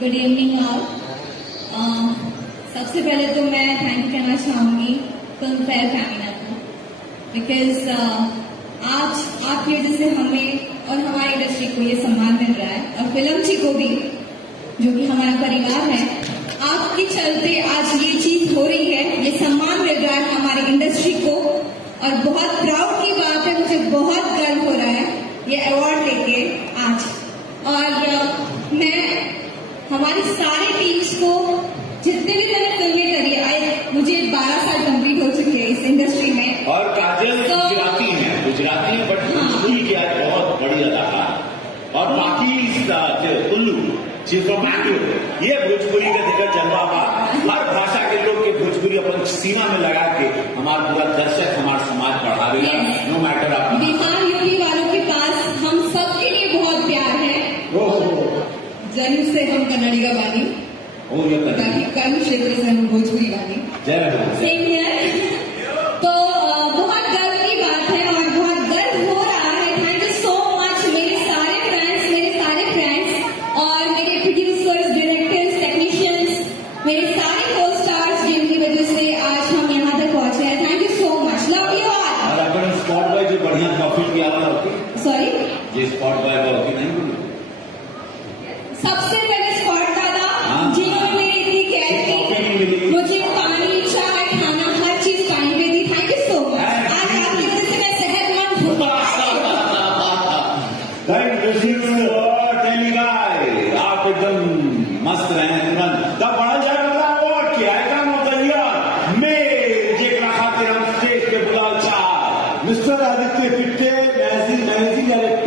Good evening all. सबसे पहले तो मैं थैंक यू कहना चाहूंगी फिल्म फेयर फैमिना को, बिकॉज आज आपकी वजह से हमें और हमारी इंडस्ट्री को ये सम्मान मिल रहा है, और फिल्म जी को भी जो कि हमारा परिवार है, आपके चलते आज ये चीज हो रही है, ये सम्मान मिल रहा है हमारी इंडस्ट्री को, और बहुत प्राउड की बात है, मुझे बहुत गर्व हो रहा है ये अवार्ड लेके आज। और मैं हमारी सारी टीम्स को, जितने भी मैंने फिल्में करी है, मुझे 12 साल कंप्लीट हो चुके हैं इस इंडस्ट्री में। और काजल गुजराती है बट भोजपुरी की आज बहुत बड़ी अदाकार, और बाकी उल्लू ये भोजपुरी का देखकर जलवा बा, हर भाषा के लोग के भोजपुरी अपन सीमा में लगा के हमारा पूरा दर्शक हमारा समाज बढ़ा रही है। नो मैटर आप बिहार यूपी वालों के पास हम सबके लिए बहुत प्यार है। जन्म से हम कन्नड़ी का बानी, ताकि कर्म क्षेत्र से हम भोजपुरी बानी। सेम ईयर, तो बहुत गर्व की बात है और बहुत गर्व हो रहा है। थैंक यू सो मच मेरे सारे फ्रेंड्स और मेरे प्रोड्यूसर्स, डायरेक्टर्स, टेक्नीशियंस, मेरे सारे को स्टार्स, जिनकी वजह से आज हम यहाँ तक पहुंचे हैं। Thank you so much, love you all. और अपन स्पॉट बॉय जो बढ़िया कॉफी किया वाला होती, सॉरी ये स्पॉट बॉय होती नहीं, सबसे पहले स्पॉट दादा जिन्होंने मेरी इतनी केयर की, मुझे पानी, चाय, खाना, हर चीज टाइम पे दी। Thank you so much. आज आपकी वजह से मैं सेहतमंद हूँ। आप एकदम मस्त रहे तुरंत तब बढ़ जाएगा अवार्ड किया है काम होता मेरे जेकरा खातिर हम स्टेज पे बुलाल चाह मिस्टर आदित्य पिट्टे, मैनेजिंग डायरेक्टर